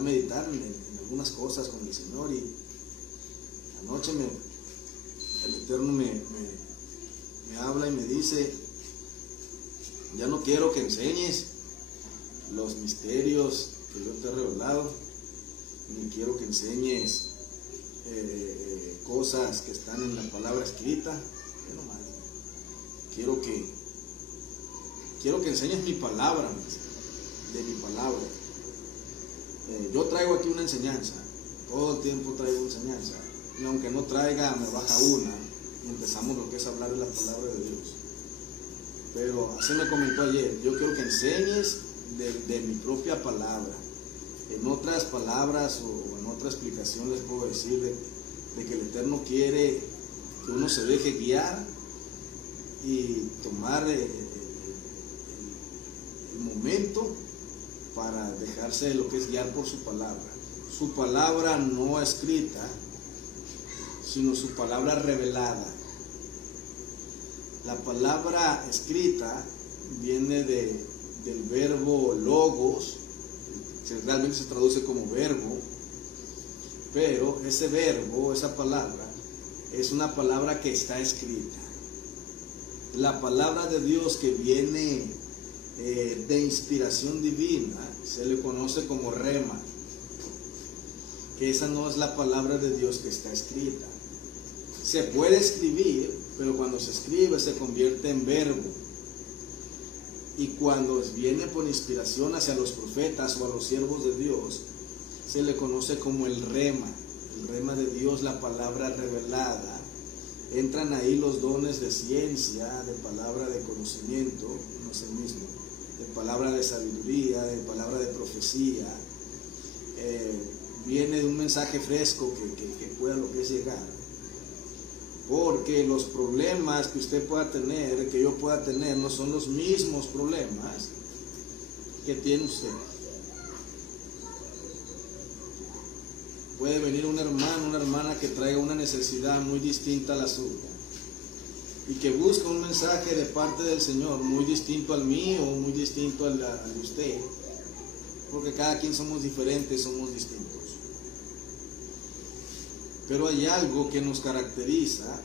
a meditar en algunas cosas con el Señor, y anoche el Eterno me habla y me dice: ya no quiero que enseñes los misterios que yo te he revelado, ni quiero que enseñes cosas que están en la palabra escrita. Quiero que enseñes mi palabra, de mi palabra. Yo traigo aquí una enseñanza, todo el tiempo traigo enseñanza, y aunque no traiga, me baja una y empezamos lo que es hablar de la palabra de Dios. Pero así me comentó ayer: yo quiero que enseñes de mi propia palabra. En otras palabras o en otra explicación les puedo decir de que el Eterno quiere que uno se deje guiar y tomar el momento para dejarse de lo que es guiar por su palabra. Su palabra no escrita, sino su palabra revelada. La palabra escrita viene del verbo logos, realmente se traduce como verbo, pero ese verbo, esa palabra, es una palabra que está escrita. La palabra de Dios que viene de inspiración divina se le conoce como rema, que esa no es la palabra de Dios que está escrita. Se puede escribir, pero cuando se escribe se convierte en verbo. Y cuando viene por inspiración hacia los profetas o a los siervos de Dios, se le conoce como el rema de Dios, la palabra revelada. Entran ahí los dones de ciencia, de palabra de conocimiento, no es el mismo, de palabra de sabiduría, de palabra de profecía. Viene de un mensaje fresco que pueda lo que es llegar. Porque los problemas que usted pueda tener, que yo pueda tener, no son los mismos problemas que tiene usted. Puede venir un hermano, una hermana que traiga una necesidad muy distinta a la suya y que busca un mensaje de parte del Señor muy distinto al mío, muy distinto al de usted, porque cada quien somos diferentes, somos distintos. Pero hay algo que nos caracteriza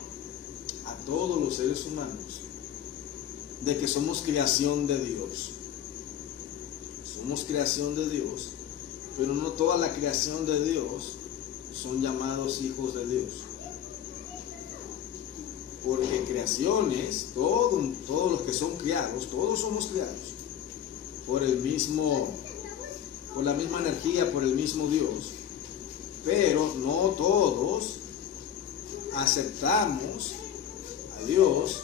a todos los seres humanos, de que somos creación de Dios. Somos creación de Dios, pero no toda la creación de Dios son llamados hijos de Dios. Porque creaciones, todos los que son criados, todos somos criados por la misma energía, por el mismo Dios. Pero no todos aceptamos a Dios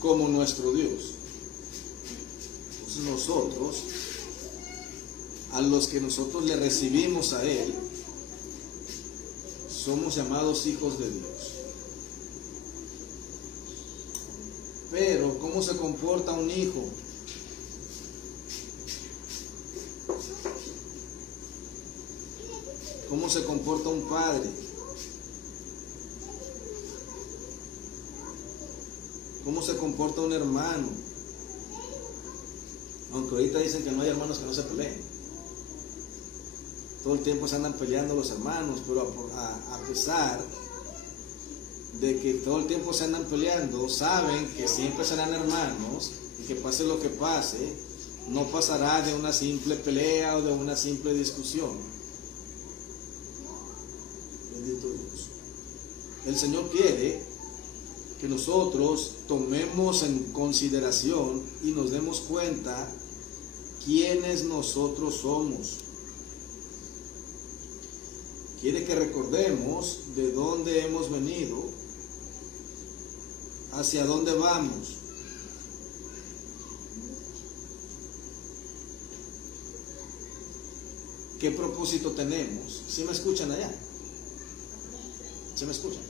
como nuestro Dios. Entonces nosotros, a los que nosotros le recibimos a Él, somos llamados hijos de Dios. Pero, ¿cómo se comporta un hijo? ¿Cómo se comporta un padre? ¿Cómo se comporta un hermano? Aunque ahorita dicen que no hay hermanos que no se peleen. Todo el tiempo se andan peleando los hermanos, pero a pesar de que todo el tiempo se andan peleando, saben que siempre serán hermanos y que pase lo que pase, no pasará de una simple pelea o de una simple discusión. Bendito Dios. El Señor quiere que nosotros tomemos en consideración y nos demos cuenta quiénes nosotros somos. Quiere que recordemos de dónde hemos venido, hacia dónde vamos. ¿Qué propósito tenemos? ¿Sí me escuchan allá? ¿Sí me escuchan?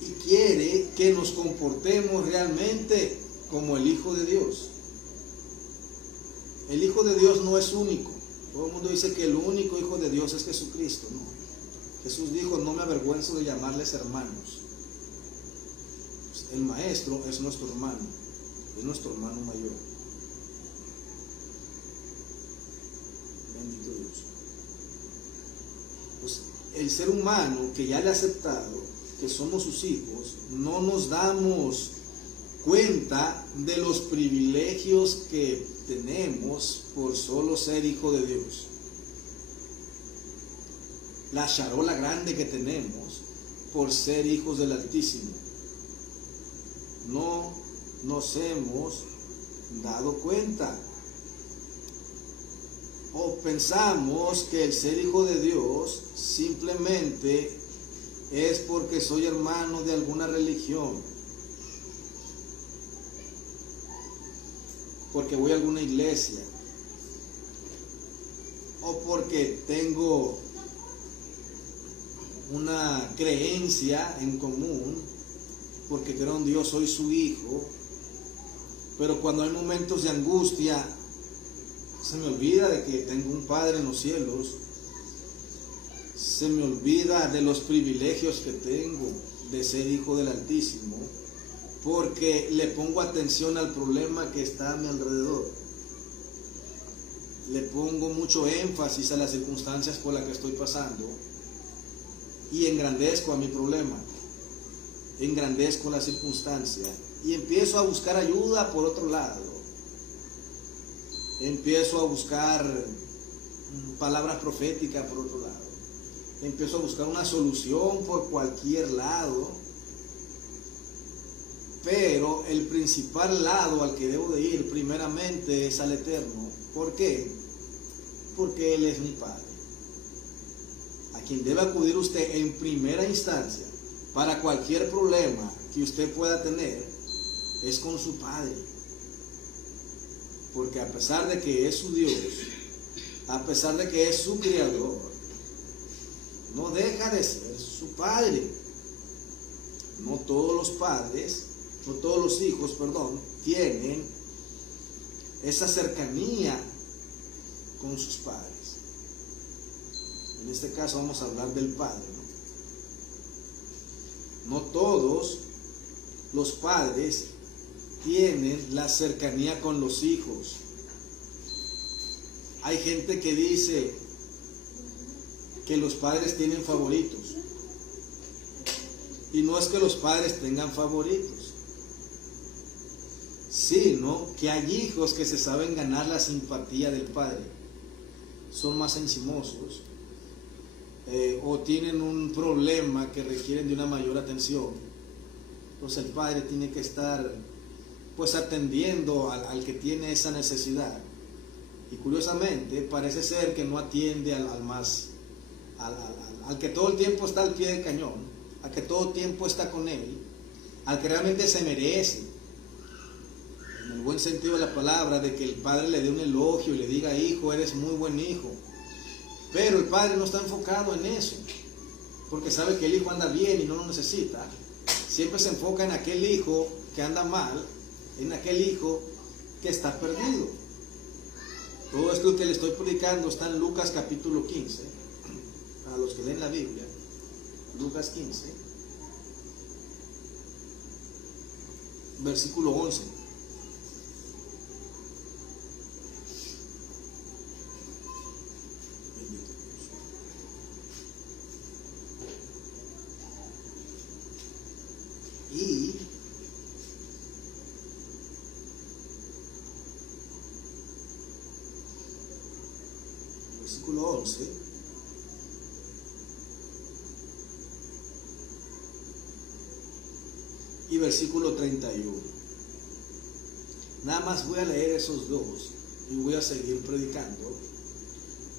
Y quiere que nos comportemos realmente como el Hijo de Dios. El Hijo de Dios no es único. Todo el mundo dice que el único Hijo de Dios es Jesucristo. No. Jesús dijo: no me avergüenzo de llamarles hermanos. El Maestro es nuestro hermano. es nuestro hermano mayor. Bendito Dios. Pues el ser humano que ya le ha aceptado que somos sus hijos, no nos damos cuenta de los privilegios que tenemos por solo ser hijo de Dios. La charola grande que tenemos por ser hijos del Altísimo. No nos hemos dado cuenta. O pensamos que el ser hijo de Dios simplemente es porque soy hermano de alguna religión, porque voy a alguna iglesia, o porque tengo una creencia en común, porque creo en Dios, soy su hijo. Pero cuando hay momentos de angustia, se me olvida de que tengo un Padre en los cielos, se me olvida de los privilegios que tengo de ser hijo del Altísimo, porque le pongo atención al problema que está a mi alrededor. Le pongo mucho énfasis a las circunstancias por las que estoy pasando y engrandezco a mi problema, engrandezco la circunstancia y empiezo a buscar ayuda por otro lado. Empiezo a buscar palabras proféticas por otro lado. Empiezo a buscar una solución por cualquier lado. Pero el principal lado al que debo de ir primeramente es al Eterno. ¿Por qué? Porque Él es mi Padre. A quien debe acudir usted en primera instancia para cualquier problema que usted pueda tener es con su Padre. Porque a pesar de que es su Dios, a pesar de que es su Creador, no deja de ser su Padre. No todos los padres, no todos los hijos, tienen esa cercanía con sus padres. En este caso vamos a hablar del Padre, ¿no? No todos los padres tienen la cercanía con los hijos. Hay gente que dice que los padres tienen favoritos. Y no es que los padres tengan favoritos, sino que hay hijos que se saben ganar la simpatía del padre. Son más encimosos, o tienen un problema que requieren de una mayor atención. Entonces el padre tiene que estar pues atendiendo al que tiene esa necesidad. Y curiosamente parece ser que no atiende al que todo el tiempo está al pie del cañón, al que todo el tiempo está con él, al que realmente se merece, en el buen sentido de la palabra, de que el padre le dé un elogio y le diga: hijo, eres muy buen hijo. Pero el padre no está enfocado en eso, porque sabe que el hijo anda bien y no lo necesita. Siempre se enfoca en aquel hijo que anda mal, en aquel hijo que está perdido. Todo esto que le estoy predicando está en Lucas capítulo 15, para los que leen la Biblia. Lucas 15, versículo 11. Y versículo 11. Y versículo 31. Nada más voy a leer esos dos y voy a seguir predicando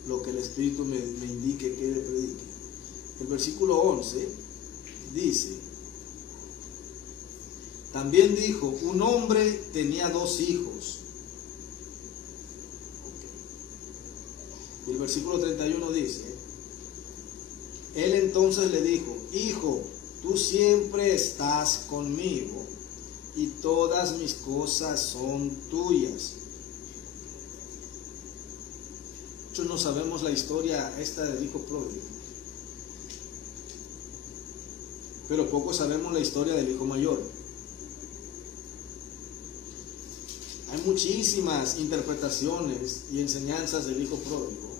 lo que el Espíritu me indique que le predique. El versículo 11 dice: también dijo, un hombre tenía 2 hijos. Y el versículo 31 dice: él entonces le dijo: hijo, tú siempre estás conmigo y todas mis cosas son tuyas. Muchos no sabemos la historia esta del hijo pródigo, pero poco sabemos la historia del hijo mayor. Hay muchísimas interpretaciones y enseñanzas del hijo pródigo.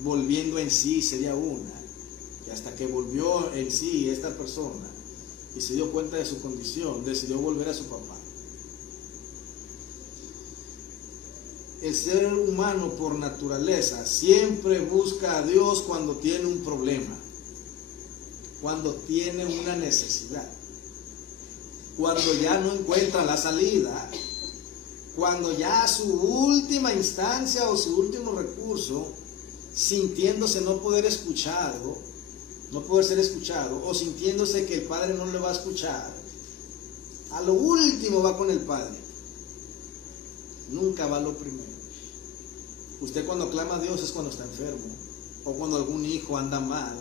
Volviendo en sí sería una. Y hasta que volvió en sí esta persona y se dio cuenta de su condición, decidió volver a su papá. El ser humano por naturaleza siempre busca a Dios cuando tiene un problema, cuando tiene una necesidad, cuando ya no encuentra la salida, cuando ya su última instancia o su último recurso, sintiéndose no poder ser escuchado, o sintiéndose que el Padre no le va a escuchar, a lo último va con el Padre. Nunca va a lo primero. Usted cuando clama a Dios es cuando está enfermo, o cuando algún hijo anda mal,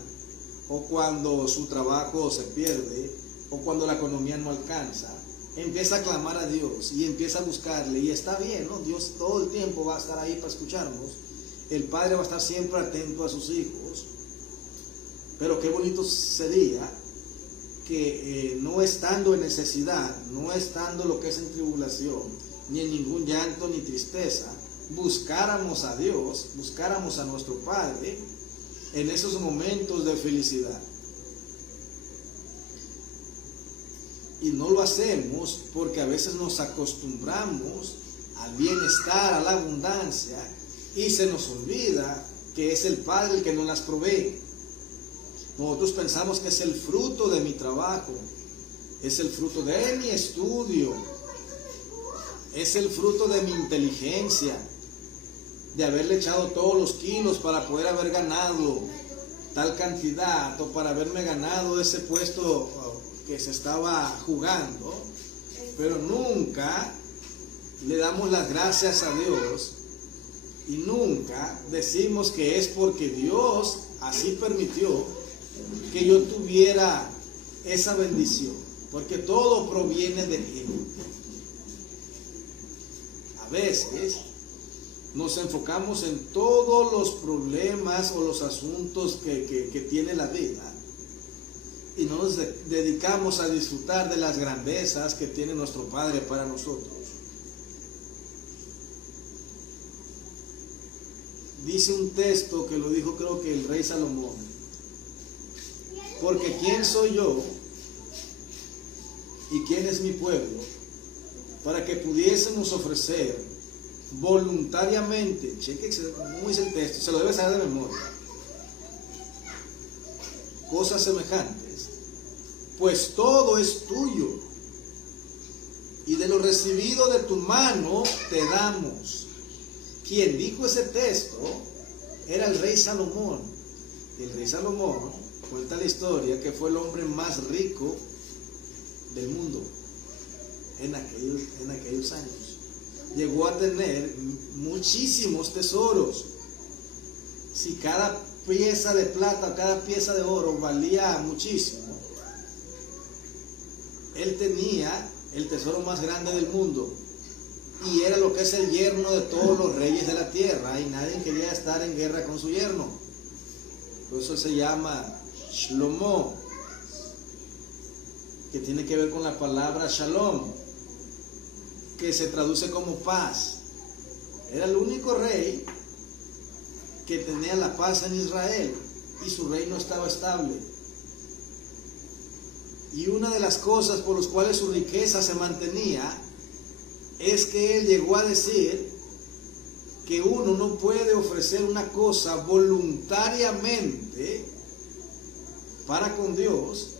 o cuando su trabajo se pierde, o cuando la economía no alcanza. Empieza a clamar a Dios y empieza a buscarle, y está bien, ¿no? Dios todo el tiempo va a estar ahí para escucharnos. El Padre va a estar siempre atento a sus hijos. Pero qué bonito sería que no estando en necesidad, no estando lo que es en tribulación, ni en ningún llanto ni tristeza, buscáramos a Dios, buscáramos a nuestro Padre en esos momentos de felicidad. Y no lo hacemos porque a veces nos acostumbramos al bienestar, a la abundancia, y se nos olvida que es el Padre el que nos las provee. Nosotros pensamos que es el fruto de mi trabajo, es el fruto de mi estudio, es el fruto de mi inteligencia, de haberle echado todos los kilos para poder haber ganado tal cantidad, o para haberme ganado ese puesto que se estaba jugando. Pero nunca le damos las gracias a Dios y nunca decimos que es porque Dios así permitió que yo tuviera esa bendición, porque todo proviene de Él. A veces nos enfocamos en todos los problemas o los asuntos que tiene la vida, y no nos dedicamos a disfrutar de las grandezas que tiene nuestro Padre para nosotros. Dice un texto que lo dijo, creo que el rey Salomón: porque ¿quién soy yo y quién es mi pueblo para que pudiésemos ofrecer voluntariamente? Cheque cómo dice el texto, se lo debe saber de memoria. Cosas semejantes, pues todo es tuyo, y de lo recibido de tu mano te damos. Quien dijo ese texto era el rey Salomón. El rey Salomón cuenta la historia que fue el hombre más rico del mundo en aquellos años. Llegó a tener muchísimos tesoros. Si cada pieza de plata o cada pieza de oro valía muchísimo, él tenía el tesoro más grande del mundo, y era lo que es el yerno de todos los reyes de la tierra, y nadie quería estar en guerra con su yerno. Por eso se llama Shlomo, que tiene que ver con la palabra Shalom, que se traduce como paz. Era el único rey que tenía la paz en Israel, y su reino estaba estable. Y una de las cosas por las cuales su riqueza se mantenía es que él llegó a decir que uno no puede ofrecer una cosa voluntariamente para con Dios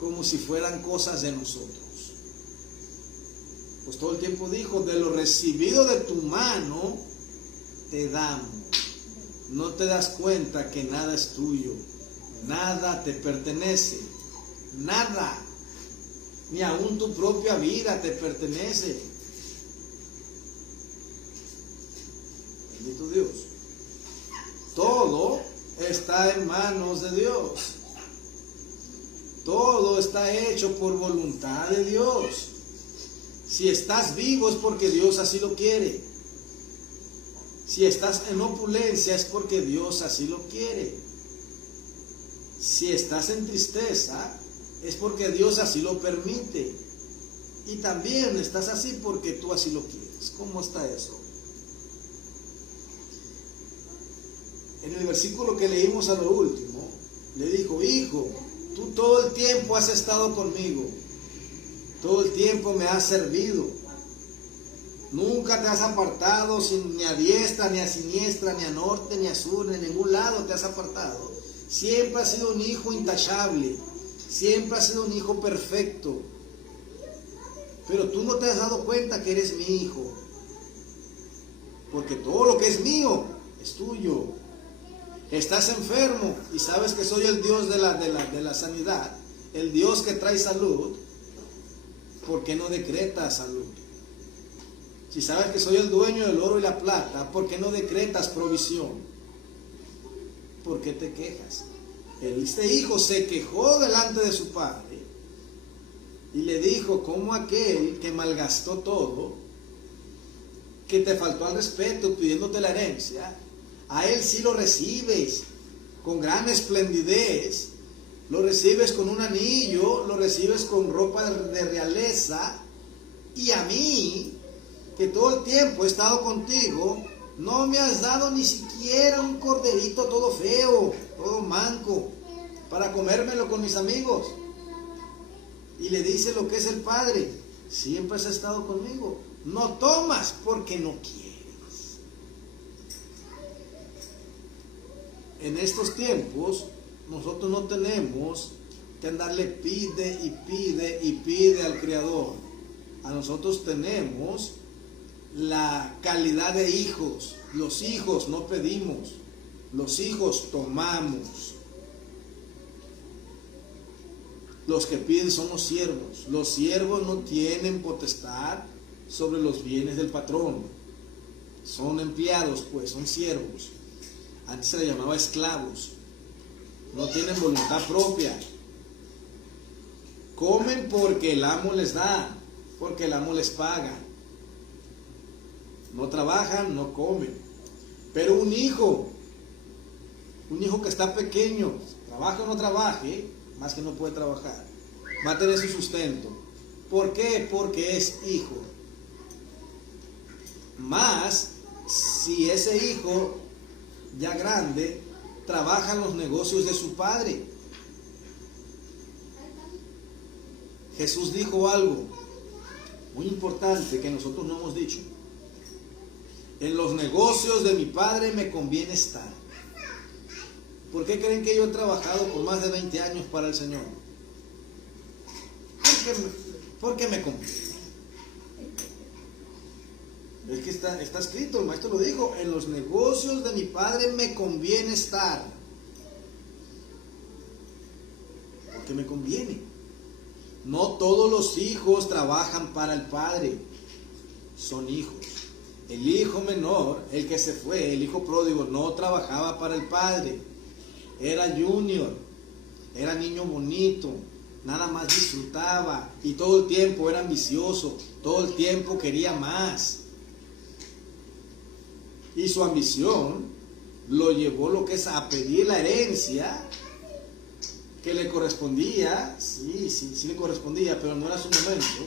como si fueran cosas de nosotros. Pues todo el tiempo dijo: de lo recibido de tu mano te damos. No te das cuenta que nada es tuyo, nada te pertenece, nada, ni aún tu propia vida te pertenece. Bendito Dios. Todo está en manos de Dios. Todo está hecho por voluntad de Dios. Si estás vivo es porque Dios así lo quiere. Si estás en opulencia es porque Dios así lo quiere. Si estás en tristeza es porque Dios así lo permite. Y también estás así porque tú así lo quieres. entonces? ¿Cómo está eso? En el versículo que leímos a lo último, le dijo: hijo, tú todo el tiempo has estado conmigo, todo el tiempo me has servido, nunca te has apartado ni a diestra, ni a siniestra, ni a norte, ni a sur, ni a ningún lado te has apartado. Siempre has sido un hijo intachable, siempre has sido un hijo perfecto, pero tú no te has dado cuenta que eres mi hijo, porque todo lo que es mío es tuyo. Estás enfermo y sabes que soy el Dios de la sanidad, el Dios que trae salud. ¿Por qué no decretas salud? Si sabes que soy el dueño del oro y la plata, ¿por qué no decretas provisión? ¿Por qué te quejas? Este hijo se quejó delante de su padre y le dijo: ¿cómo aquel que malgastó todo, que te faltó al respeto pidiéndote la herencia, a él sí lo recibes con gran esplendidez, lo recibes con un anillo, lo recibes con ropa de realeza, y a mí, que todo el tiempo he estado contigo, no me has dado ni siquiera un corderito todo feo, todo manco, para comérmelo con mis amigos? Y le dice lo que es el padre: siempre has estado conmigo, no tomas porque no quieres. En estos tiempos, nosotros no tenemos que andarle pide y pide y pide al Creador. A nosotros tenemos la calidad de hijos. Los hijos no pedimos, los hijos tomamos. Los que piden son los siervos. Los siervos no tienen potestad sobre los bienes del patrón. Son empleados, pues, son siervos. Antes se le llamaba esclavos. No tienen voluntad propia. Comen porque el amo les da, porque el amo les paga. No trabajan, no comen. Pero un hijo que está pequeño, trabaje o no trabaje, más que no puede trabajar, va a tener su sustento. ¿Por qué? Porque es hijo. Más si ese hijo ya grande trabaja en los negocios de su padre. Jesús dijo algo muy importante que nosotros no hemos dicho: en los negocios de mi padre me conviene estar. ¿Por qué creen que yo he trabajado por más de 20 años para el Señor? Porque me conviene. Es que está escrito, el maestro lo dijo: en los negocios de mi padre me conviene estar. Porque me conviene. No todos los hijos trabajan para el padre, son hijos. El hijo menor, el que se fue, el hijo pródigo, no trabajaba para el padre. Era junior, era niño bonito, nada más disfrutaba y todo el tiempo era ambicioso, todo el tiempo quería más. Y su ambición lo llevó lo que es a pedir la herencia que le correspondía. Sí le correspondía, pero no era su momento.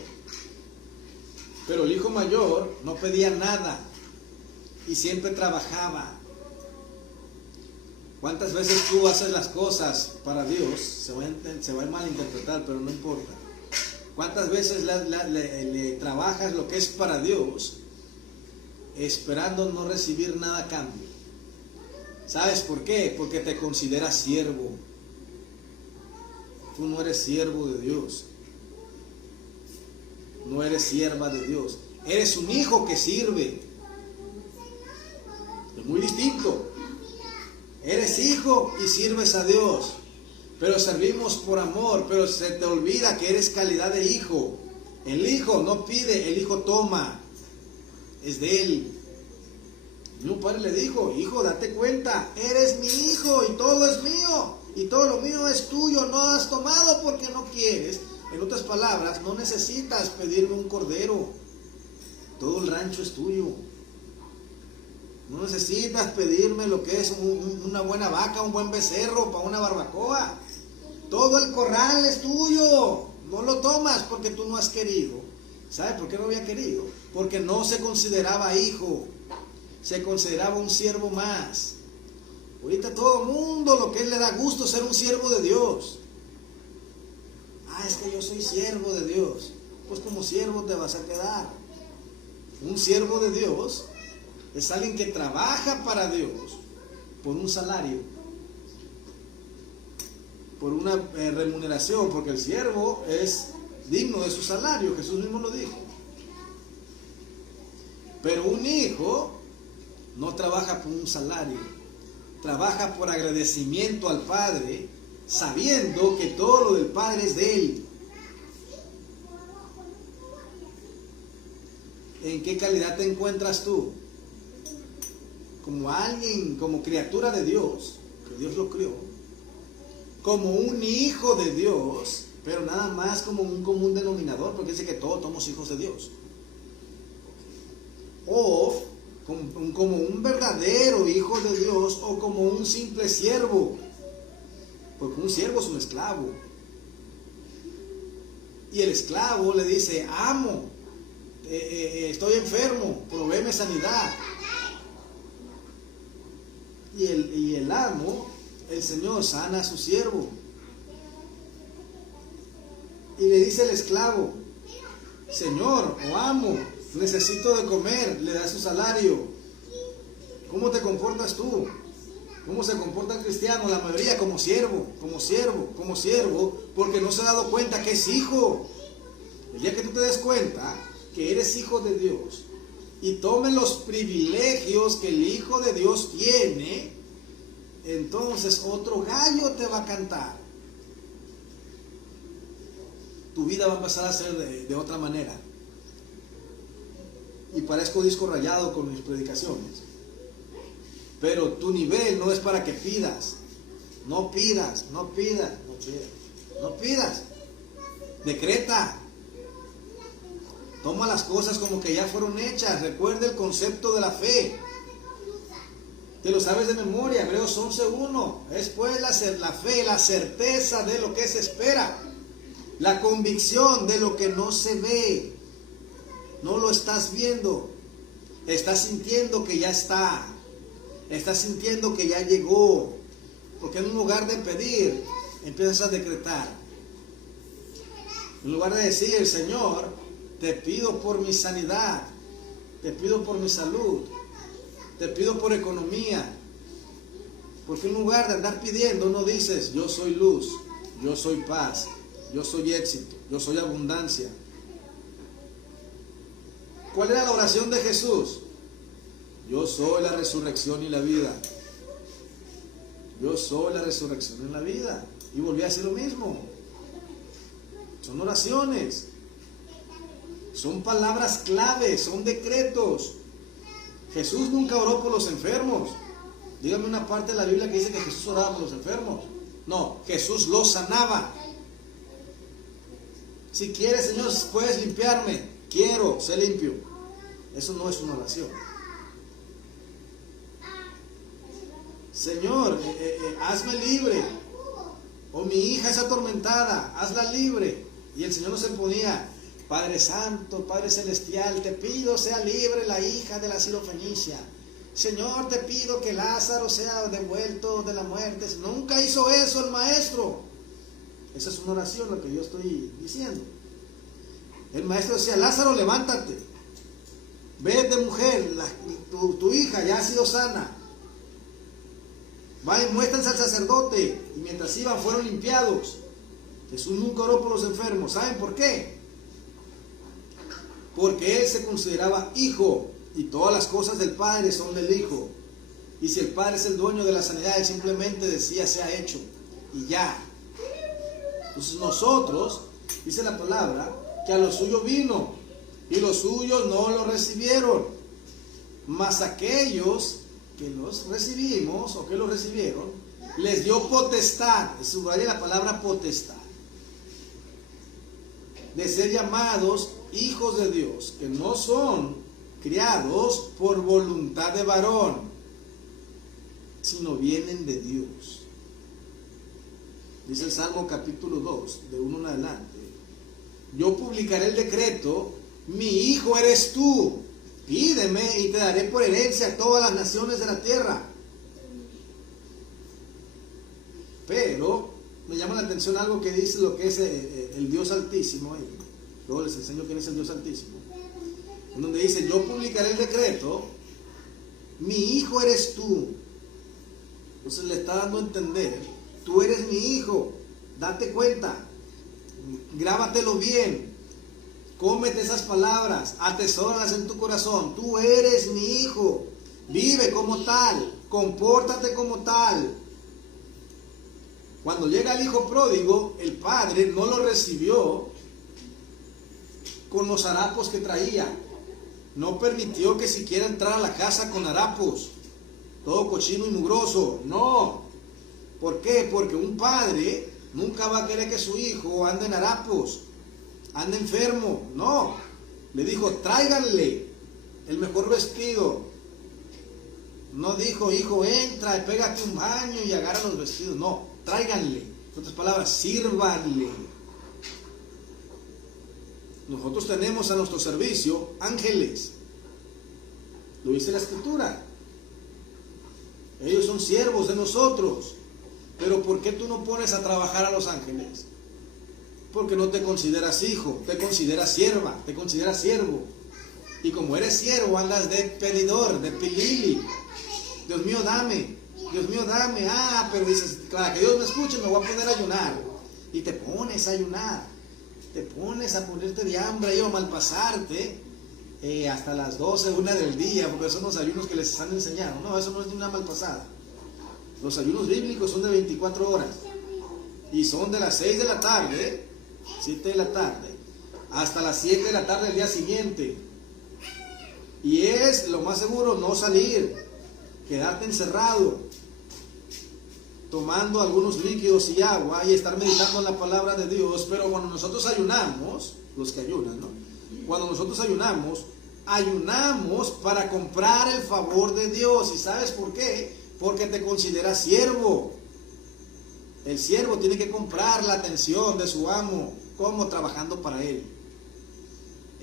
Pero el hijo mayor no pedía nada y siempre trabajaba. ¿Cuántas veces tú haces las cosas para Dios? Se va a malinterpretar, pero no importa. ¿Cuántas veces le trabajas lo que es para Dios esperando no recibir nada a cambio? ¿Sabes por qué? Porque te consideras siervo. Tú no eres siervo de Dios. No eres sierva de Dios. Eres un hijo que sirve. Es muy distinto. Eres hijo y sirves a Dios. Pero servimos por amor. Pero se te olvida que eres calidad de hijo. El hijo no pide, el hijo toma. Es de él. Y un padre le dijo: hijo, date cuenta, eres mi hijo y todo es mío. Y todo lo mío es tuyo. No has tomado porque no quieres. En otras palabras, no necesitas pedirme un cordero. Todo el rancho es tuyo. No necesitas pedirme lo que es una buena vaca, un buen becerro para una barbacoa. Todo el corral es tuyo. No lo tomas porque tú no has querido. ¿Sabes por qué no había querido? porque no se consideraba hijo, se consideraba un siervo más. Ahorita todo el mundo lo que le da gusto es ser un siervo de Dios. Es que yo soy siervo de Dios. Pues como siervo te vas a quedar. Un siervo de Dios es alguien que trabaja para Dios por un salario, por una remuneración, porque el siervo es digno de su salario, Jesús mismo lo dijo. Pero un hijo no trabaja por un salario, trabaja por agradecimiento al Padre, sabiendo que todo lo del Padre es de Él. ¿En qué calidad te encuentras tú? Como alguien, como criatura de Dios, que Dios lo crió, como un hijo de Dios, pero nada más como un común denominador, porque dice que todos somos hijos de Dios. O como un verdadero hijo de Dios, o como un simple siervo, porque un siervo es un esclavo. Y el esclavo le dice: amo, estoy enfermo, provéeme sanidad. Y el amo, el Señor, sana a su siervo. Y le dice el esclavo: Señor o amo, necesito de comer, le da su salario. ¿Cómo te comportas tú? ¿Cómo se comporta el cristiano? La mayoría como siervo, porque no se ha dado cuenta que es hijo. El día que tú te des cuenta que eres hijo de Dios y tomen los privilegios que el Hijo de Dios tiene, entonces otro gallo te va a cantar. Tu vida va a pasar a ser de otra manera. Y parezco disco rayado con mis predicaciones, pero tu nivel no es para que pidas. No pidas. Decreta. Toma las cosas como que ya fueron hechas. Recuerda el concepto de la fe. Te lo sabes de memoria, Hebreos 11:1. Es pues la fe, la certeza de lo que se espera, la convicción de lo que no se ve. No lo estás viendo, estás sintiendo que ya está, estás sintiendo que ya llegó, porque en lugar de pedir, empiezas a decretar. En lugar de decir: Señor, te pido por mi sanidad, te pido por mi salud, te pido por economía. Porque en lugar de andar pidiendo, no dices: yo soy luz, yo soy paz, yo soy éxito, yo soy abundancia. ¿Cuál era la oración de Jesús? Yo soy la resurrección y la vida. Yo soy la resurrección y la vida. Y volví a hacer lo mismo. Son oraciones. Son palabras claves, son decretos. Jesús nunca oró por los enfermos. Dígame una parte de la Biblia que dice que Jesús oraba por los enfermos. No, Jesús los sanaba. Si quieres, Señor, puedes limpiarme. Quiero ser limpio. Eso no es una oración. Señor, hazme libre. O mi hija es atormentada, hazla libre. Y el Señor no se ponía: Padre Santo, Padre Celestial, te pido sea libre la hija de la Sirofenicia. Señor, te pido que Lázaro sea devuelto de la muerte. Nunca hizo eso el Maestro. Esa es una oración lo que yo estoy diciendo. El Maestro decía: Lázaro, levántate. Vete, mujer, tu hija ya ha sido sana. Va y muéstrense al sacerdote. Y mientras iban fueron limpiados. Jesús nunca oró por los enfermos. ¿Saben por qué? Porque Él se consideraba hijo. Y todas las cosas del Padre son del Hijo. Y si el Padre es el dueño de la sanidad, Él simplemente decía: sea hecho. Y ya. Entonces nosotros, dice la palabra, que a lo suyo vino, y los suyos no lo recibieron. Mas aquellos que los recibimos, o que los recibieron, les dio potestad, subraya la palabra potestad, de ser llamados hijos de Dios, que no son criados por voluntad de varón, sino vienen de Dios. Dice el Salmo capítulo 2, de 1 en adelante: yo publicaré el decreto, mi hijo eres tú, pídeme y te daré por herencia a todas las naciones de la tierra. Pero me llama la atención algo que dice lo que es el Dios Altísimo, y luego les enseño quién es el Dios Altísimo, en donde dice, yo publicaré el decreto, mi hijo eres tú. Entonces le está dando a entender, tú eres mi hijo, date cuenta, grábatelo bien, cómete esas palabras, atesóralas en tu corazón, tú eres mi hijo, vive como tal, compórtate como tal. Cuando llega el hijo pródigo, el padre no lo recibió con los harapos que traía. No permitió que siquiera entrara a la casa con harapos, todo cochino y mugroso. No. ¿Por qué? Porque un padre nunca va a querer que su hijo ande en harapos, ande enfermo. No. Le dijo, tráiganle el mejor vestido. No dijo, hijo, entra y pégate un baño y agarra los vestidos. No, tráiganle. En otras palabras, sírvanle. Nosotros tenemos a nuestro servicio ángeles. Lo dice la Escritura. Ellos son siervos de nosotros. Pero ¿por qué tú no pones a trabajar a los ángeles? Porque no te consideras hijo, te consideras sierva, te consideras siervo. Y como eres siervo, andas de pedidor, de pilili. Dios mío, dame. Dios mío, dame. Ah, pero dices, para que Dios me escuche, me voy a poner a ayunar. Y te pones a ayunar. Te pones a ponerte de hambre y a malpasarte hasta las 12, 1 del día, porque esos son los ayunos que les han enseñado. No, eso no es ni una malpasada. Los ayunos bíblicos son de 24 horas. Y son de las 6 de la tarde, 7 de la tarde, hasta las 7 de la tarde del día siguiente. Y es lo más seguro no salir, quedarte encerrado, tomando algunos líquidos y agua y estar meditando en la palabra de Dios. Pero cuando nosotros ayunamos, los que ayunan, ¿no? Cuando nosotros ayunamos para comprar el favor de Dios. ¿Y sabes por qué? Porque te consideras siervo. El siervo tiene que comprar la atención de su amo. ¿Cómo? Trabajando para él.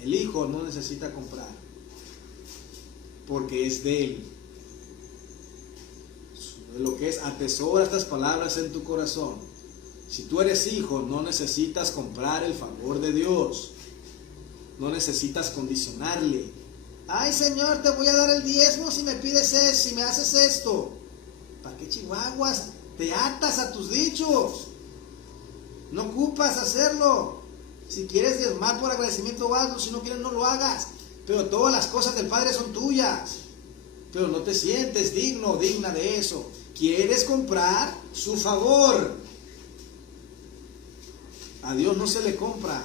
El hijo no necesita comprar, porque es de él. Lo que es, atesora estas palabras en tu corazón. Si tú eres hijo, no necesitas comprar el favor de Dios. No necesitas condicionarle. Ay, Señor, te voy a dar el diezmo si me pides eso, si me haces esto. ¿Para qué chihuahuas? Te atas a tus dichos. No ocupas hacerlo. Si quieres diezmar por agradecimiento, hazlo. Si no quieres, no lo hagas. Pero todas las cosas del Padre son tuyas. Pero no te sientes digno o digna de eso. Quieres comprar su favor. A Dios no se le compra.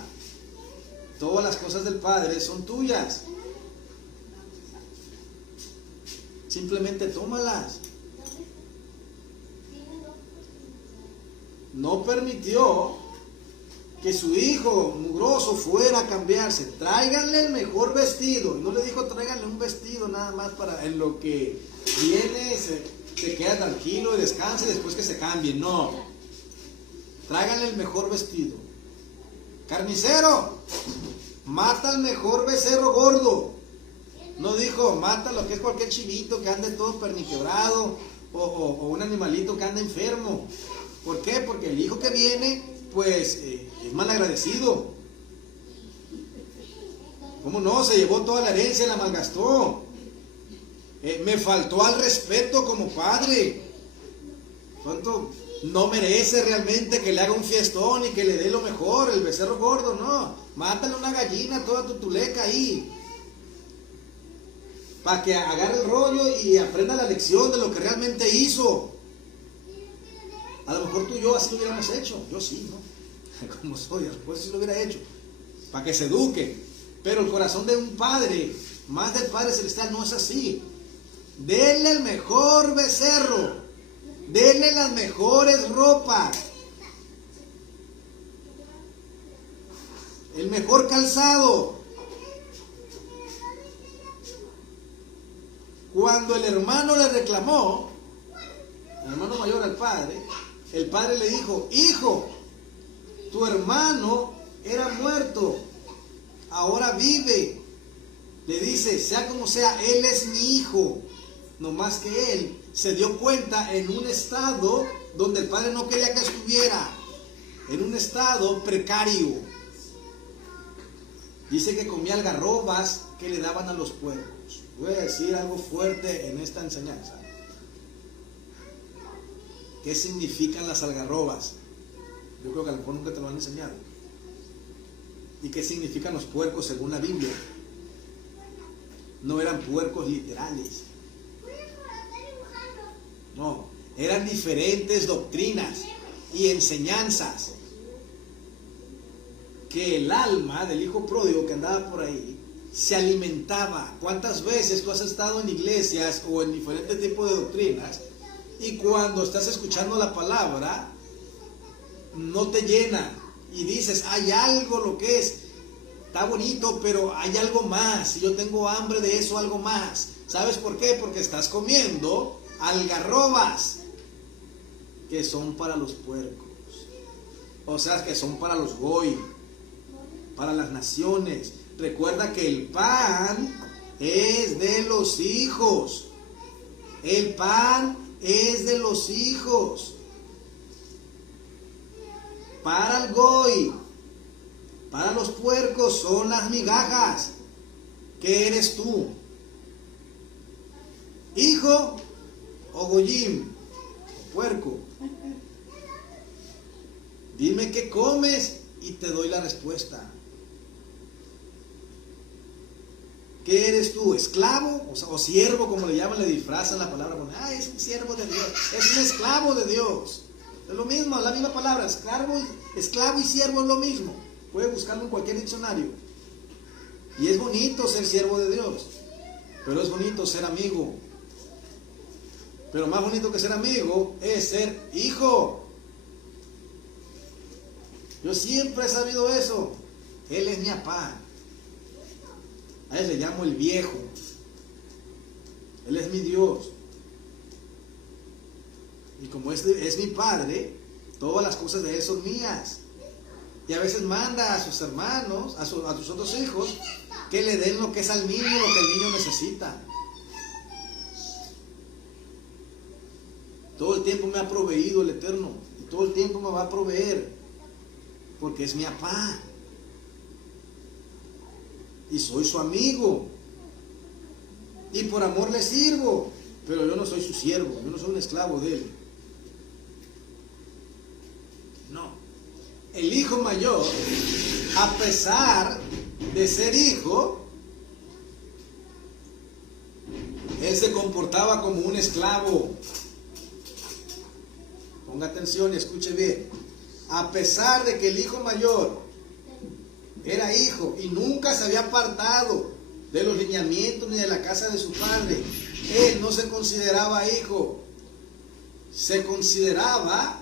Todas las cosas del Padre son tuyas. Simplemente tómalas. No permitió que su hijo mugroso fuera a cambiarse. Tráiganle el mejor vestido. Y no le dijo tráiganle un vestido nada más para en lo que viene, se queda tranquilo y descansa y después que se cambie. No. Tráiganle el mejor vestido. Carnicero, mata al mejor becerro gordo. No dijo mata lo que es cualquier chivito que ande todo perniquebrado o un animalito que ande enfermo. ¿Por qué? Porque el hijo que viene, pues, es malagradecido. ¿Cómo no? Se llevó toda la herencia y la malgastó. Me faltó al respeto como padre. ¿Cuánto no merece realmente que le haga un fiestón y que le dé lo mejor, el becerro gordo? No, mátale una gallina toda tutuleca ahí, para que agarre el rollo y aprenda la lección de lo que realmente hizo. A lo mejor tú y yo así lo hubiéramos hecho. Yo sí, ¿no? Como soy, después sí lo hubiera hecho, para que se eduque. Pero el corazón de un padre, más del Padre Celestial, no es así. Denle el mejor becerro, denle las mejores ropas, el mejor calzado. Cuando el hermano le reclamó, el hermano mayor al padre, el padre le dijo: hijo, tu hermano era muerto, ahora vive. Le dice, sea como sea, él es mi hijo. No más que él se dio cuenta en un estado donde el padre no quería que estuviera. En un estado precario. Dice que comía algarrobas que le daban a los puercos. Voy a decir algo fuerte en esta enseñanza. ¿Qué significan las algarrobas? Yo creo que a lo mejor nunca te lo han enseñado. ¿Y qué significan los puercos según la Biblia? No eran puercos literales. No, eran diferentes doctrinas y enseñanzas que el alma del hijo pródigo que andaba por ahí se alimentaba. ¿Cuántas veces tú has estado en iglesias o en diferentes tipos de doctrinas y cuando estás escuchando la palabra no te llena y dices, hay algo lo que es, está bonito, pero hay algo más, y yo tengo hambre de eso, algo más? ¿Sabes por qué? Porque estás comiendo algarrobas que son para los puercos, o sea, que son para los goy, para las naciones. Recuerda que el pan es de los hijos. El pan es de los hijos. Para el goy, para los puercos son las migajas. ¿Qué eres tú? ¿Hijo o goyim? ¿O puerco? Dime qué comes y te doy la respuesta. ¿Qué eres tú? ¿Esclavo? O siervo, como le llaman, le disfrazan la palabra. Es un siervo de Dios. Es un esclavo de Dios. Es lo mismo, la misma palabra. Esclavo y siervo es lo mismo. Puede buscarlo en cualquier diccionario. Y es bonito ser siervo de Dios. Pero es bonito ser amigo. Pero más bonito que ser amigo es ser hijo. Yo siempre he sabido eso. Él es mi papá. A él le llamo el viejo. Él es mi Dios. Y como es mi padre, todas las cosas de él son mías. Y a veces manda a sus hermanos, a sus otros hijos, que le den lo que es al niño, lo que el niño necesita. Todo el tiempo me ha proveído el Eterno. Y todo el tiempo me va a proveer. Porque es mi papá. Y soy su amigo. Y por amor le sirvo. Pero yo no soy su siervo. Yo no soy un esclavo de él. No. El hijo mayor, a pesar de ser hijo, él se comportaba como un esclavo. Ponga atención y escuche bien. A pesar de que el hijo mayor era hijo y nunca se había apartado de los lineamientos ni de la casa de su padre, él no se consideraba hijo, se consideraba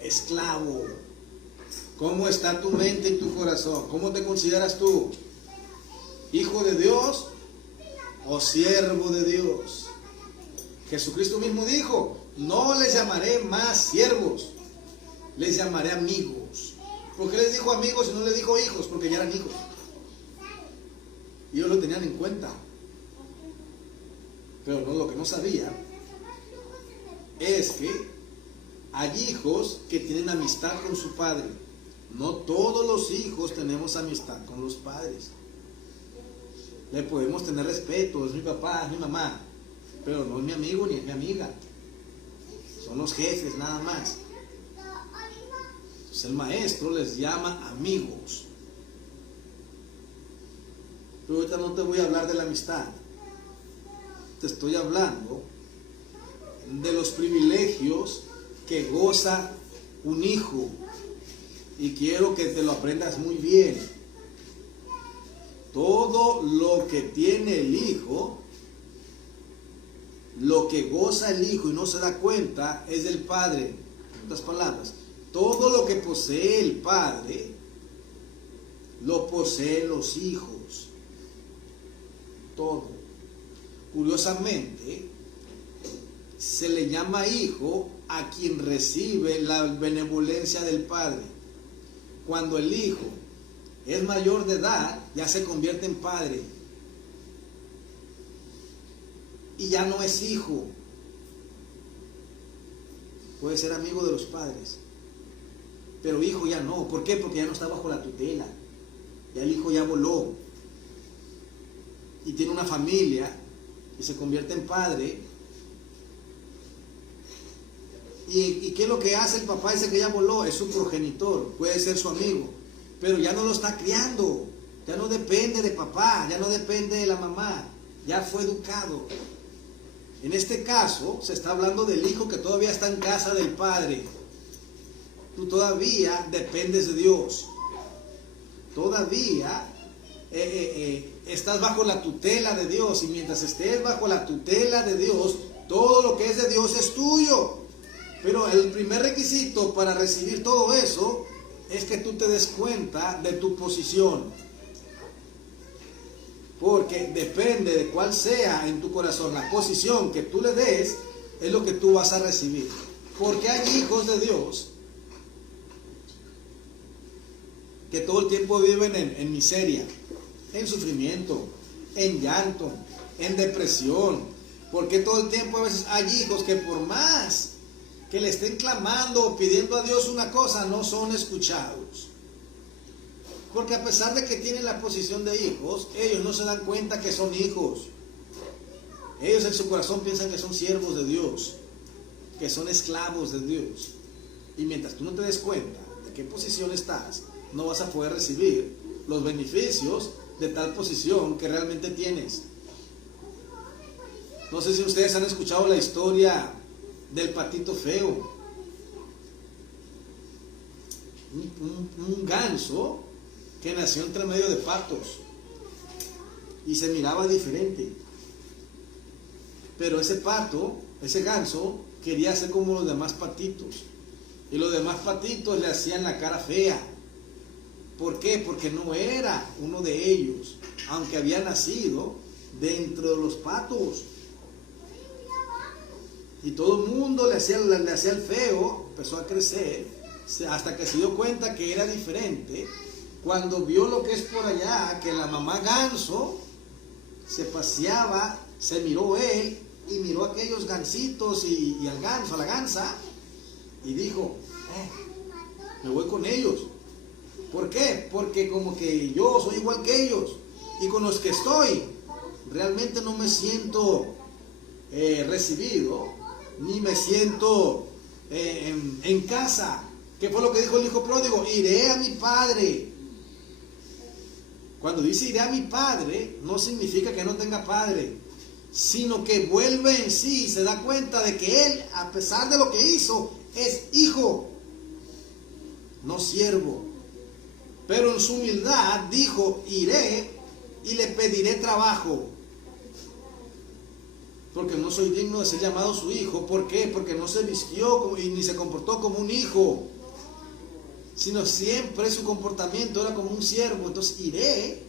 esclavo. ¿Cómo está tu mente y tu corazón? ¿Cómo te consideras tú? ¿Hijo de Dios o siervo de Dios? Jesucristo mismo dijo, no les llamaré más siervos, les llamaré amigos. ¿Por qué les dijo amigos y no les dijo hijos? Porque ya eran hijos. Y ellos lo tenían en cuenta. Pero no, lo que no sabía es que hay hijos que tienen amistad con su padre. No todos los hijos tenemos amistad con los padres. Le podemos tener respeto, es mi papá, es mi mamá, pero no es mi amigo ni es mi amiga. Son los jefes nada más. Entonces el maestro les llama amigos. Pero ahorita no te voy a hablar de la amistad. Te estoy hablando de los privilegios que goza un hijo. Y quiero que te lo aprendas muy bien. Todo lo que tiene el hijo, lo que goza el hijo y no se da cuenta, es del padre. En otras palabras, todo lo que posee el padre, lo poseen los hijos. Todo. Curiosamente, se le llama hijo a quien recibe la benevolencia del padre. Cuando el hijo es mayor de edad, ya se convierte en padre. Y ya no es hijo. Puede ser amigo de los padres, pero hijo ya no. ¿Por qué? Porque ya no está bajo la tutela. Ya el hijo ya voló y tiene una familia y se convierte en padre. ¿Y qué es lo que hace el papá ese que ya voló? Es su progenitor, puede ser su amigo, pero ya no lo está criando, ya no depende de papá, ya no depende de la mamá, ya fue educado. En este caso se está hablando del hijo que todavía está en casa del padre. Tú todavía dependes de Dios, todavía estás bajo la tutela de Dios, y mientras estés bajo la tutela de Dios, todo lo que es de Dios es tuyo. Pero el primer requisito para recibir todo eso es que tú te des cuenta de tu posición. Porque depende de cuál sea en tu corazón la posición que tú le des, es lo que tú vas a recibir. Porque hay hijos de Dios que todo el tiempo viven en miseria, en sufrimiento, en llanto, en depresión. Porque todo el tiempo a veces hay hijos que por más que le estén clamando o pidiendo a Dios una cosa, no son escuchados. Porque a pesar de que tienen la posición de hijos, ellos no se dan cuenta que son hijos. Ellos en su corazón piensan que son siervos de Dios, que son esclavos de Dios. Y mientras tú no te des cuenta de qué posición estás, no vas a poder recibir los beneficios de tal posición que realmente tienes. No sé si ustedes han escuchado la historia del patito feo. Un ganso que nació entre medio de patos y se miraba diferente. Pero ese pato, ese ganso, quería ser como los demás patitos. Y los demás patitos le hacían la cara fea. ¿Por qué? Porque no era uno de ellos, aunque había nacido dentro de los patos. Y todo el mundo le hacía el feo, empezó a crecer, hasta que se dio cuenta que era diferente. Cuando vio lo que es por allá, que la mamá ganso se paseaba, se miró él y miró a aquellos gansitos y al ganso, a la gansa, y dijo, me voy con ellos. ¿Por qué? Porque como que yo soy igual que ellos, y con los que estoy realmente no me siento recibido, ni me siento en casa. ¿Qué fue lo que dijo el hijo pródigo? Iré a mi padre. Cuando dice iré a mi padre, no significa que no tenga padre, sino que vuelve en sí y se da cuenta de que él, a pesar de lo que hizo, es hijo, no siervo. Pero en su humildad dijo, iré y le pediré trabajo, porque no soy digno de ser llamado su hijo. ¿Por qué? Porque no se vistió ni se comportó como un hijo, sino siempre su comportamiento era como un siervo. Entonces iré,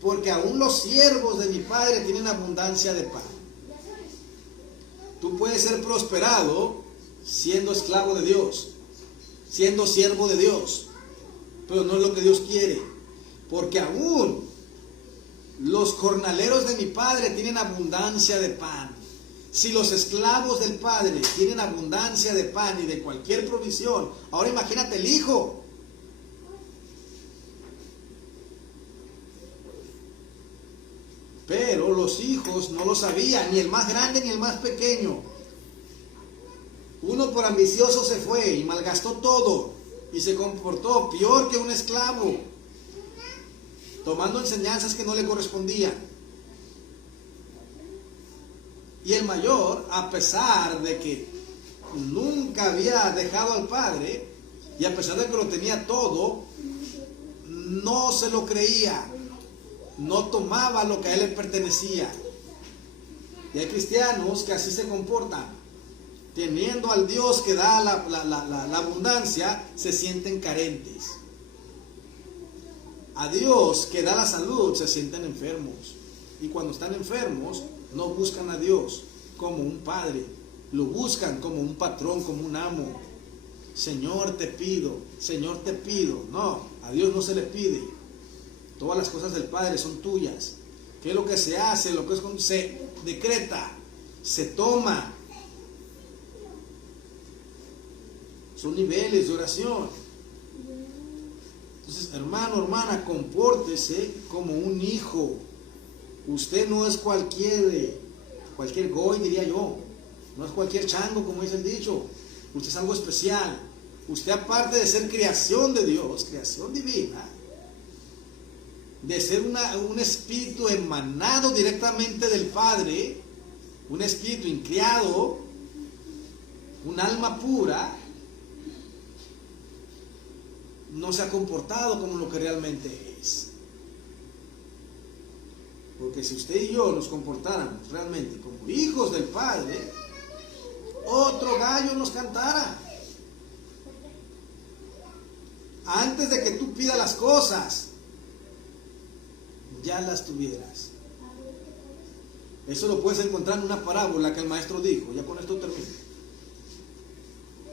porque aún los siervos de mi padre tienen abundancia de pan. Tú puedes ser prosperado siendo esclavo de Dios, siendo siervo de Dios, pero no es lo que Dios quiere, porque aún los jornaleros de mi padre tienen abundancia de pan. Si los esclavos del padre tienen abundancia de pan y de cualquier provisión, ahora imagínate el hijo. Pero los hijos no lo sabían, ni el más grande ni el más pequeño. Uno por ambicioso se fue y malgastó todo y se comportó peor que un esclavo, tomando enseñanzas que no le correspondían. Y el mayor, a pesar de que nunca había dejado al padre, y a pesar de que lo tenía todo, no se lo creía, no tomaba lo que a él le pertenecía. Y hay cristianos que así se comportan, teniendo al Dios que da la abundancia, se sienten carentes. A Dios que da la salud, se sienten enfermos. Y cuando están enfermos, no buscan a Dios como un padre, lo buscan como un patrón, como un amo. Señor te pido, Señor te pido. No, a Dios no se le pide. Todas las cosas del Padre son tuyas. ¿Qué es lo que se hace? Lo que se decreta, se toma. Son niveles de oración. Entonces, hermano, hermana, compórtese como un hijo. Usted no es cualquier goy, diría yo. No es cualquier chango, como dice el dicho. Usted es algo especial. Usted, aparte de ser creación de Dios, creación divina, de ser un espíritu emanado directamente del Padre, un espíritu incriado, un alma pura, no se ha comportado como lo que realmente es. Porque si usted y yo nos comportáramos realmente como hijos del Padre, otro gallo nos cantara. Antes de que tú pidas las cosas, ya las tuvieras. Eso lo puedes encontrar en una parábola que el maestro dijo. Ya con esto termino.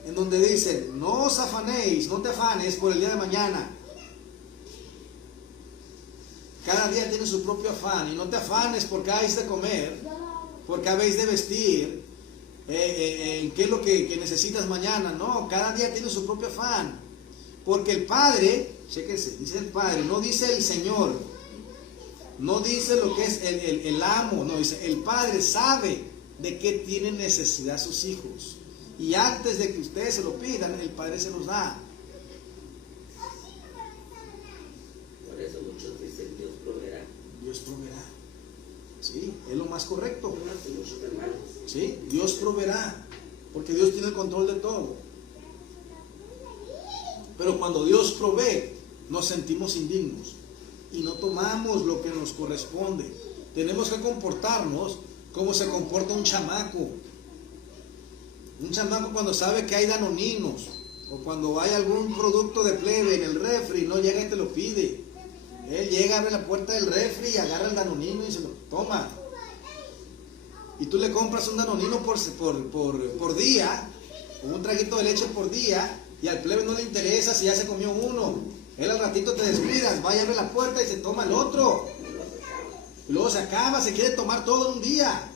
En donde dice: no os afanéis, no te afanes por el día de mañana. Cada día tiene su propio afán. Y no te afanes porque habéis de comer, porque habéis de vestir, en qué es lo que necesitas mañana. No, cada día tiene su propio afán. Porque el Padre, chéquense, dice el Padre, no dice el Señor, no dice lo que es el amo, no, dice el Padre sabe de qué tienen necesidad sus hijos. Y antes de que ustedes se lo pidan, el Padre se los da. Por eso muchos dicen: Dios proveerá. Dios proveerá. Sí, es lo más correcto. Muchos hermanos. Sí, Dios proveerá. Porque Dios tiene el control de todo. Pero cuando Dios provee, nos sentimos indignos y no tomamos lo que nos corresponde. Tenemos que comportarnos como se comporta un chamaco. Un chamaco cuando sabe que hay danoninos o cuando hay algún producto de plebe en el refri, no llega y te lo pide. Él llega, abre la puerta del refri y agarra el danonino y se lo toma. Y tú le compras un danonino por día, o un traguito de leche por día, y al plebe no le interesa si ya se comió uno. Él al ratito te descuidas, va y abre la puerta y se toma el otro. Y luego se acaba, se quiere tomar todo en un día.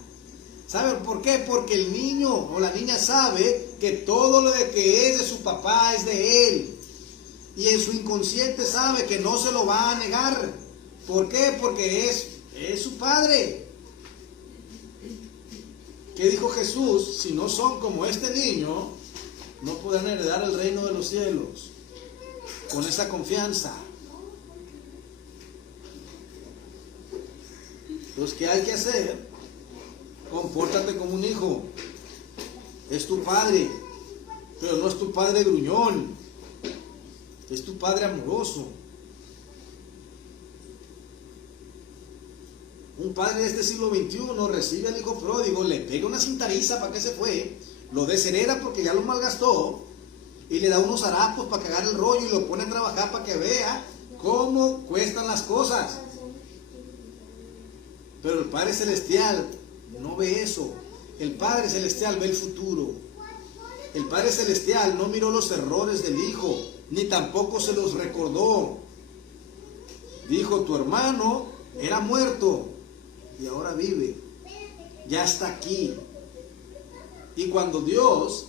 ¿Saben por qué? Porque el niño o la niña sabe que todo lo de que es de su papá es de él. Y en su inconsciente sabe que no se lo va a negar. ¿Por qué? Porque es su padre. ¿Qué dijo Jesús? Si no son como este niño, no podrán heredar el reino de los cielos. Con esa confianza. Entonces, ¿qué hay que hacer? Compórtate como un hijo. Es tu padre, pero no es tu padre gruñón. Es tu padre amoroso. Un padre de este siglo XXI recibe al hijo pródigo, le pega una cintariza para que se fue, lo deshereda porque ya lo malgastó y le da unos harapos para que agarre el rollo y lo pone a trabajar para que vea cómo cuestan las cosas. Pero el Padre Celestial no ve eso. El Padre Celestial ve el futuro. El Padre Celestial no miró los errores del Hijo, ni tampoco se los recordó. Dijo: tu hermano era muerto y ahora vive. Ya está aquí. Y cuando Dios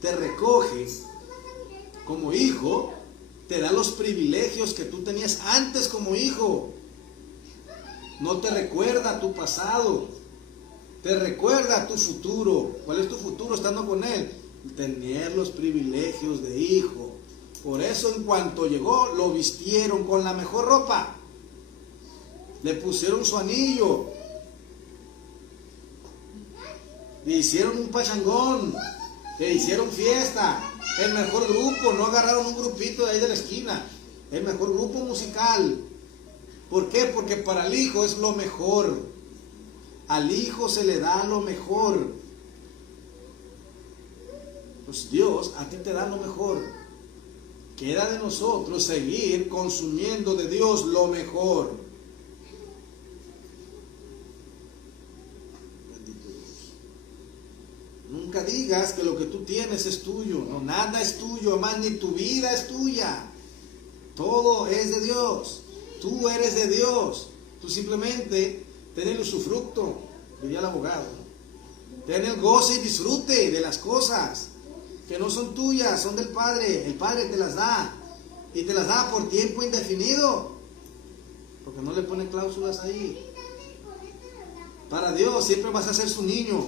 te recoge como hijo, te da los privilegios que tú tenías antes como hijo. No te recuerda tu pasado, te recuerda tu futuro. ¿Cuál es tu futuro estando con Él? Tener los privilegios de hijo. Por eso, en cuanto llegó, lo vistieron con la mejor ropa, le pusieron su anillo, le hicieron un pachangón, le hicieron fiesta, el mejor grupo. No agarraron un grupito de ahí de la esquina, el mejor grupo musical. ¿Por qué? Porque para el hijo es lo mejor. Al hijo se le da lo mejor. Pues Dios a ti te da lo mejor. Queda de nosotros seguir consumiendo de Dios lo mejor. Bendito Dios. nunca digas que lo que tú tienes es tuyo. No, nada es tuyo, más ni tu vida es tuya. Todo es de Dios. Tú eres de Dios. Tú simplemente ten el usufructo, diría el abogado, ¿no? Ten el goce y disfrute de las cosas que no son tuyas, son del Padre. El Padre te las da. Y te las da por tiempo indefinido. Porque no le pone cláusulas ahí. Para Dios siempre vas a ser su niño.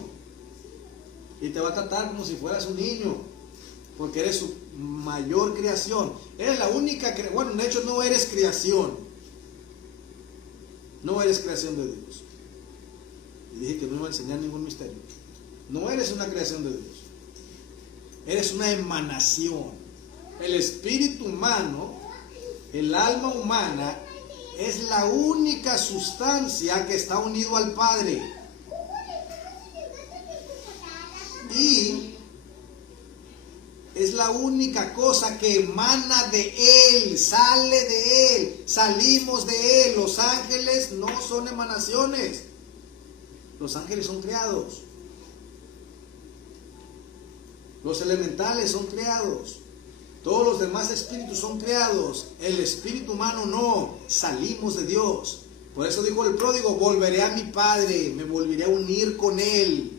Y te va a tratar como si fueras un niño. Porque eres su mayor creación. Eres la única creación. Bueno, de hecho no eres creación. No eres creación de Dios. Y dije que no iba a enseñar ningún misterio. No eres una creación de Dios. Eres una emanación. El espíritu humano, el alma humana, es la única sustancia que está unido al Padre. Y es la única cosa que emana de Él, sale de Él, salimos de Él. Los ángeles no son emanaciones. Los ángeles son creados. Los elementales son creados. Todos los demás espíritus son creados. El espíritu humano no. Salimos de Dios. Por eso dijo el pródigo: volveré a mi Padre, me volveré a unir con Él.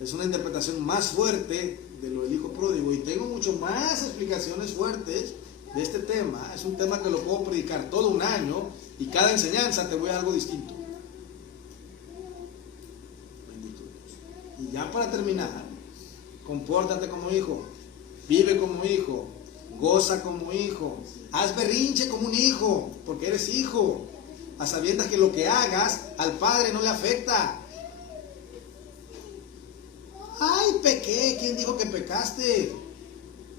Es una interpretación más fuerte de lo del hijo pródigo. Y tengo mucho más explicaciones fuertes de este tema. Es un tema que lo puedo predicar todo un año. Y cada enseñanza te voy a algo distinto. Bendito Dios. Y ya para terminar, compórtate como hijo, vive como hijo, goza como hijo, haz berrinche como un hijo, porque eres hijo, a sabiendas que lo que hagas al Padre no le afecta. Ay, pequé, ¿quién dijo que pecaste?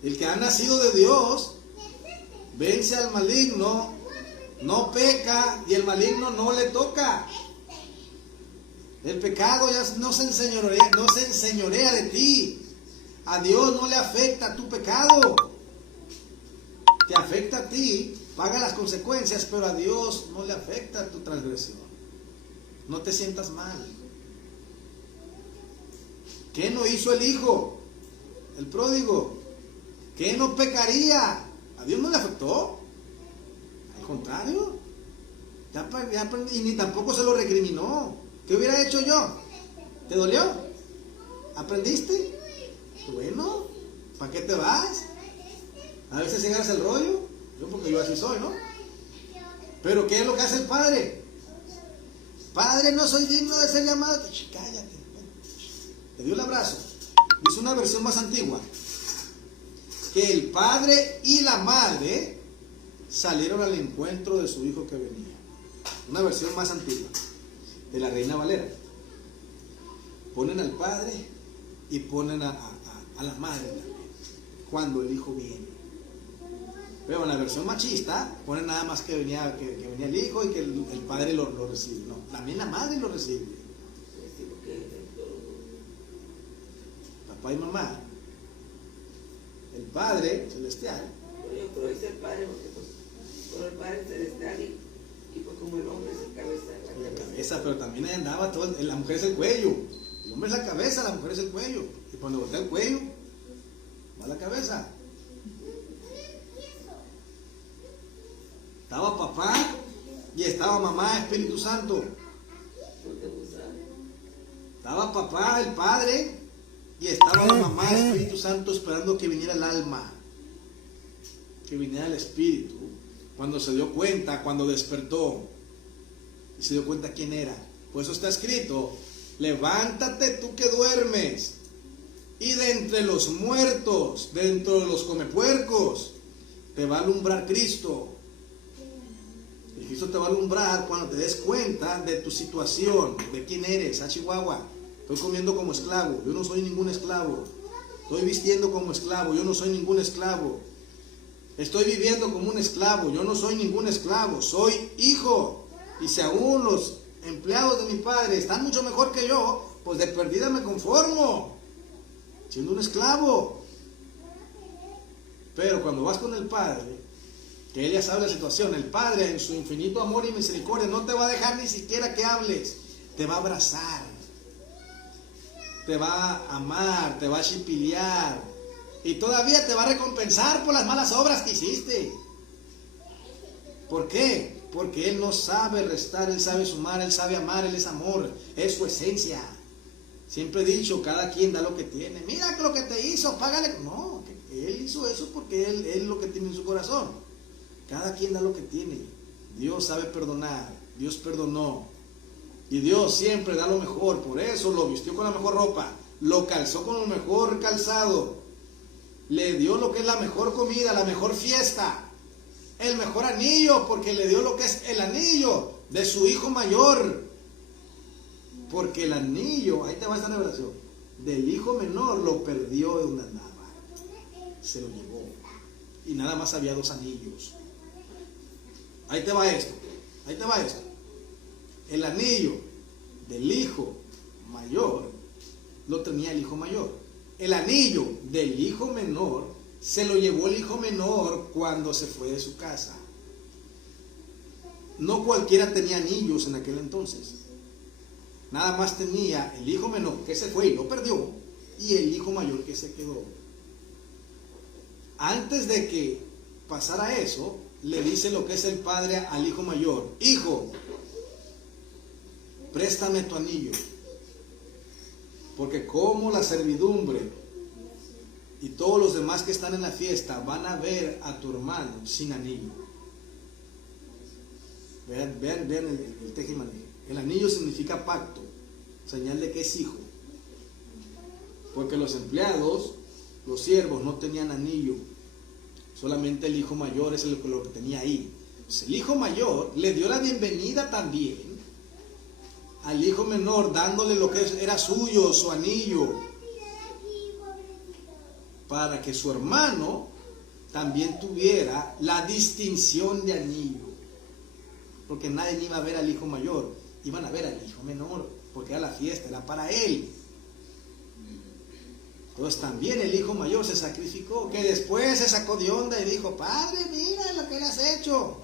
El que ha nacido de Dios vence al maligno, no peca y el maligno no le toca. El pecado ya no se enseñorea de ti. A Dios no le afecta tu pecado. Te afecta a ti, paga las consecuencias, pero a Dios no le afecta tu transgresión. No te sientas mal. ¿Qué no hizo el hijo? El pródigo. ¿Qué no pecaría? ¿A Dios no le afectó? Al contrario. Y ni tampoco se lo recriminó. ¿Qué hubiera hecho yo? ¿Te dolió? ¿Aprendiste? Bueno, ¿para qué te vas? A veces llegas el rollo. Porque yo así soy, ¿no? Pero ¿qué es lo que hace el Padre? Padre, no soy digno de ser llamado. Cállate. Le dio el abrazo. Dice una versión más antigua que el padre y la madre salieron al encuentro de su hijo que venía. Una versión más antigua, de la Reina Valera. Ponen al padre y ponen a la madre también, cuando el hijo viene. Pero en la versión machista ponen nada más que venía el hijo y que el padre lo recibe. No, también la madre lo recibe. Papá y mamá. El Padre Celestial. Pero dice el Padre, porque pues, por el Padre Celestial y pues como el hombre es el cabeza. La cabeza, pero también ahí andaba todo. La mujer es el cuello. El hombre es la cabeza, la mujer es el cuello. Y cuando voltea el cuello, va la cabeza. Estaba papá y estaba mamá, Espíritu Santo. Estaba papá, el Padre, y estaba la mamá, Espíritu Santo, esperando que viniera el alma, que viniera el Espíritu. Cuando se dio cuenta, cuando despertó, y se dio cuenta quién era. Por eso está escrito: levántate tú que duermes, y de entre los muertos, de entre los comepuercos, te va a alumbrar Cristo. Y Cristo te va a alumbrar cuando te des cuenta de tu situación, de quién eres. A Chihuahua, estoy comiendo como esclavo, yo no soy ningún esclavo. Estoy vistiendo como esclavo, yo no soy ningún esclavo. Estoy viviendo como un esclavo, yo no soy ningún esclavo, soy hijo. Y si aún los empleados de mi padre están mucho mejor que yo, pues de perdida me conformo, siendo un esclavo. Pero cuando vas con el Padre, que Él ya sabe la situación, el Padre en su infinito amor y misericordia no te va a dejar ni siquiera que hables, te va a abrazar. te va a amar, te va a chipilear y todavía te va a recompensar por las malas obras que hiciste. ¿Por qué? Porque Él no sabe restar, Él sabe sumar, Él sabe amar, Él es amor, es su esencia. Siempre he dicho, cada quien da lo que tiene. Mira lo que te hizo, págale. No, Él hizo eso porque Él es lo que tiene en su corazón. Cada quien da lo que tiene. Dios sabe perdonar, Dios perdonó. Y Dios siempre da lo mejor, por eso lo vistió con la mejor ropa, lo calzó con el mejor calzado, le dio lo que es la mejor comida, la mejor fiesta, el mejor anillo, porque le dio lo que es el anillo de su hijo mayor. Porque el anillo, ahí te va esta revelación, del hijo menor lo perdió de donde andaba, se lo llevó, y nada más había 2 anillos. Ahí te va esto, ahí te va esto. El anillo del hijo mayor lo tenía el hijo mayor. El anillo del hijo menor se lo llevó el hijo menor cuando se fue de su casa. No cualquiera tenía anillos en aquel entonces. Nada más tenía el hijo menor que se fue y lo perdió, y el hijo mayor que se quedó. Antes de que pasara eso, le dice lo que es el padre al hijo mayor: hijo, préstame tu anillo, porque como la servidumbre y todos los demás que están en la fiesta van a ver a tu hermano sin anillo. Vean el tejimanejo. El anillo significa pacto, señal de que es hijo, porque los empleados, los siervos, no tenían anillo, solamente el hijo mayor es lo que tenía ahí. Pues el hijo mayor le dio la bienvenida también al hijo menor, dándole lo que era suyo, su anillo, para que su hermano también tuviera la distinción de anillo, porque nadie iba a ver al hijo mayor, iban a ver al hijo menor, porque era la fiesta, era para él. Entonces también el hijo mayor se sacrificó, que después se sacó de onda y dijo: padre, mira lo que le has hecho.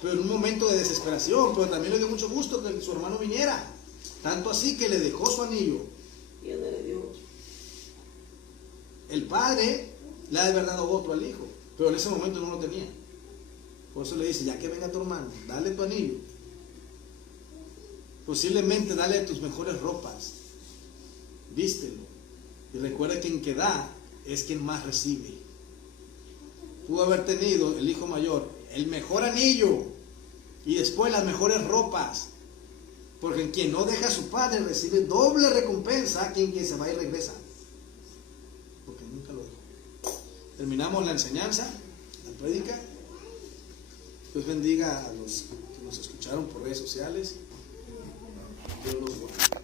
Pero en un momento de desesperación, pero también le dio mucho gusto que su hermano viniera, tanto así que le dejó su anillo. ¿Y dónde le dio? El padre le ha de haber dado otro al hijo, pero en ese momento no lo tenía. Por eso le dice: ya que venga tu hermano, dale tu anillo. Posiblemente dale tus mejores ropas, vístelo. Y recuerda que quien que da es quien más recibe. Pudo haber tenido el hijo mayor el mejor anillo y después las mejores ropas, porque quien no deja a su padre recibe doble recompensa que quien se va y regresa, porque nunca lo dejó. Terminamos la enseñanza, la prédica. Dios bendiga a los que nos escucharon por redes sociales. Dios los guarde.